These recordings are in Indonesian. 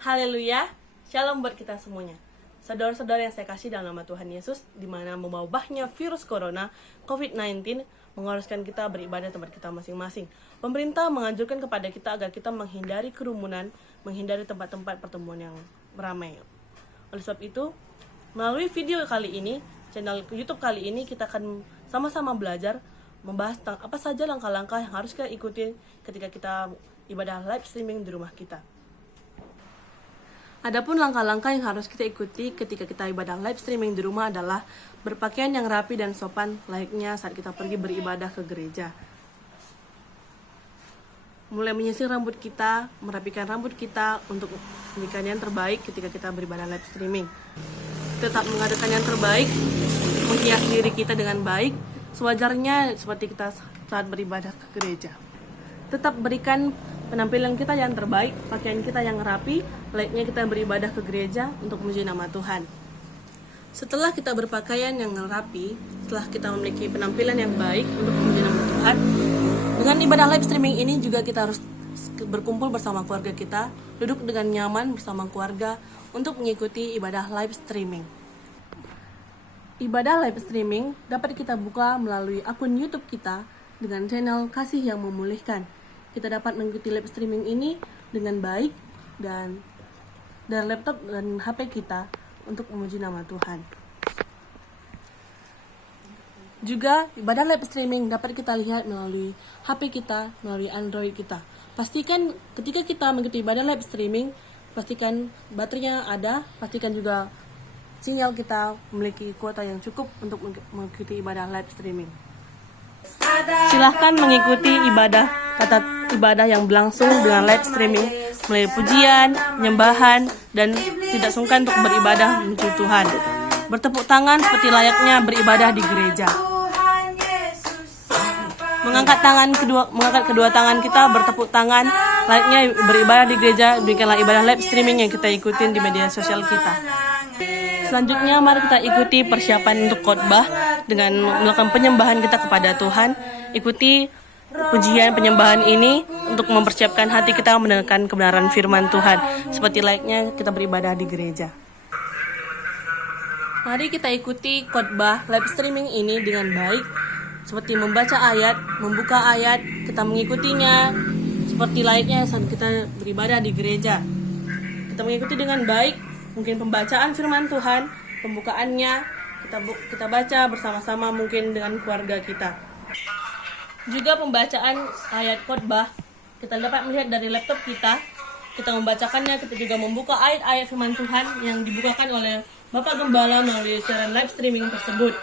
Haleluya, shalom buat kita semuanya. Saudara-saudara yang saya kasih dalam nama Tuhan Yesus, di mana mewabahnya virus corona COVID-19 mengharuskan kita beribadah tempat kita masing-masing. Pemerintah menganjurkan kepada kita agar kita menghindari kerumunan, menghindari tempat-tempat pertemuan yang ramai. Oleh sebab itu, melalui video kali ini, channel YouTube kali ini, kita akan sama-sama belajar membahas tentang apa saja langkah-langkah yang harus kita ikuti ketika kita ibadah live streaming di rumah kita. Adapun langkah-langkah yang harus kita ikuti ketika kita ibadah live streaming di rumah adalah berpakaian yang rapi dan sopan layaknya saat kita pergi beribadah ke gereja. Mulai menyisir rambut kita, merapikan rambut kita untuk menjadikan yang terbaik ketika kita beribadah live streaming. Tetap mengadakan yang terbaik, menghias diri kita dengan baik, sewajarnya seperti kita saat beribadah ke gereja. Tetap berikan penampilan kita yang terbaik, pakaian kita yang rapi, layaknya kita beribadah ke gereja untuk memuji nama Tuhan. Setelah kita berpakaian yang rapi, setelah kita memiliki penampilan yang baik untuk memuji nama Tuhan, dengan ibadah live streaming ini juga kita harus berkumpul bersama keluarga kita, duduk dengan nyaman bersama keluarga untuk mengikuti ibadah live streaming. Ibadah live streaming dapat kita buka melalui akun YouTube kita dengan channel Kasih yang Memulihkan. Kita dapat mengikuti live streaming ini dengan baik dan dari laptop dan HP kita untuk memuji nama Tuhan. Juga ibadah live streaming dapat kita lihat melalui HP kita, melalui Android kita. Pastikan ketika kita mengikuti ibadah live streaming, pastikan baterainya ada, pastikan juga sinyal kita memiliki kuota yang cukup untuk mengikuti ibadah live streaming. Silahkan mengikuti kata ibadah yang berlangsung dengan live streaming melalui pujian, penyembahan, dan tidak sungkan untuk beribadah memuji Tuhan. Bertepuk tangan seperti layaknya beribadah di gereja. Mengangkat kedua tangan kita, bertepuk tangan layaknya beribadah di gereja. Demikianlah ibadah live streaming yang kita ikutin di media sosial kita. Selanjutnya mari kita ikuti persiapan untuk khotbah dengan melakukan penyembahan kita kepada Tuhan. Ikuti pujian penyembahan ini untuk mempersiapkan hati kita mendengarkan kebenaran firman Tuhan seperti layaknya kita beribadah di gereja. Mari kita ikuti khotbah live streaming ini dengan baik, seperti membaca ayat, membuka ayat, kita mengikutinya seperti layaknya saat kita beribadah di gereja. Kita mengikuti dengan baik. Mungkin pembacaan firman Tuhan, pembukaannya kita baca bersama-sama mungkin dengan keluarga kita. Juga pembacaan ayat khotbah kita dapat melihat dari laptop kita membacakannya, kita juga membuka ayat-ayat firman Tuhan yang dibukakan oleh Bapak Gembala melalui siaran live streaming tersebut.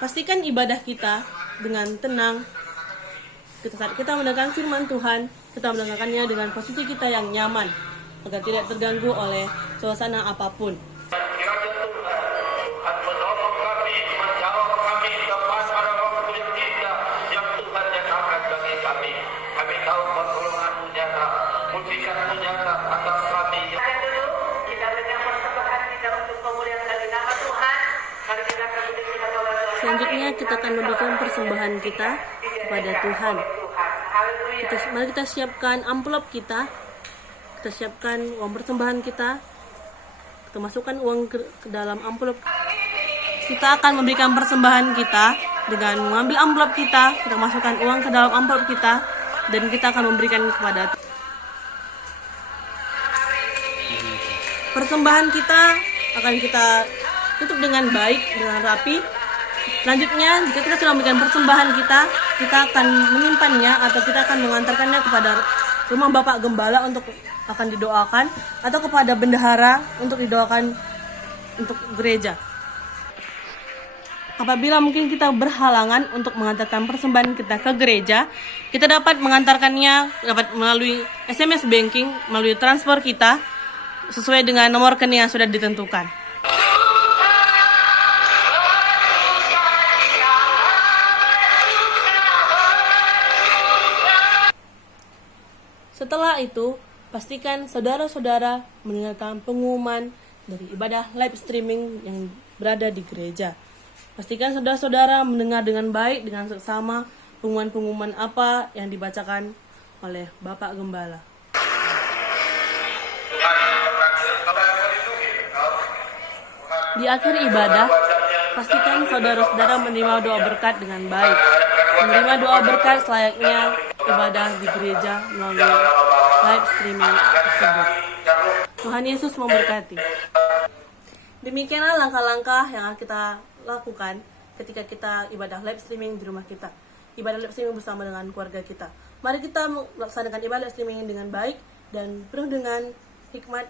Pastikan ibadah kita dengan tenang. Saat kita mendengarkan firman Tuhan, kita mendengarkannya dengan posisi kita yang nyaman, agar tidak terganggu oleh suasana apapun. Selanjutnya kita akan memberikan persembahan kita kepada Tuhan. Mari kita siapkan amplop kita. Kita siapkan uang persembahan kita. Kita masukkan uang ke dalam amplop. Kita akan memberikan persembahan kita dengan mengambil amplop kita. Kita masukkan uang ke dalam amplop kita. Dan kita akan memberikan kepada Tuhan. Persembahan kita akan kita tutup dengan baik, dengan rapi. Selanjutnya, jika kita sudah memberikan persembahan kita akan menyimpannya atau kita akan mengantarkannya kepada rumah Bapak Gembala untuk akan didoakan, atau kepada bendahara untuk didoakan untuk gereja. Apabila mungkin kita berhalangan untuk mengantarkan persembahan kita ke gereja, kita dapat mengantarkannya melalui SMS banking, melalui transfer kita sesuai dengan nomor rekening yang sudah ditentukan. Setelah itu, pastikan saudara-saudara mendengarkan pengumuman dari ibadah live streaming yang berada di gereja. Pastikan saudara-saudara mendengar dengan baik, dengan seksama pengumuman-pengumuman apa yang dibacakan oleh Bapak Gembala. Di akhir ibadah, pastikan saudara-saudara menerima doa berkat dengan baik. Menerima doa berkat selayaknya ibadah di gereja melalui live streaming tersebut. Tuhan Yesus memberkati. Demikianlah langkah-langkah yang akan kita lakukan ketika kita ibadah live streaming di rumah kita. Ibadah live streaming bersama dengan keluarga kita. Mari kita melaksanakan ibadah live streaming dengan baik dan penuh dengan hikmat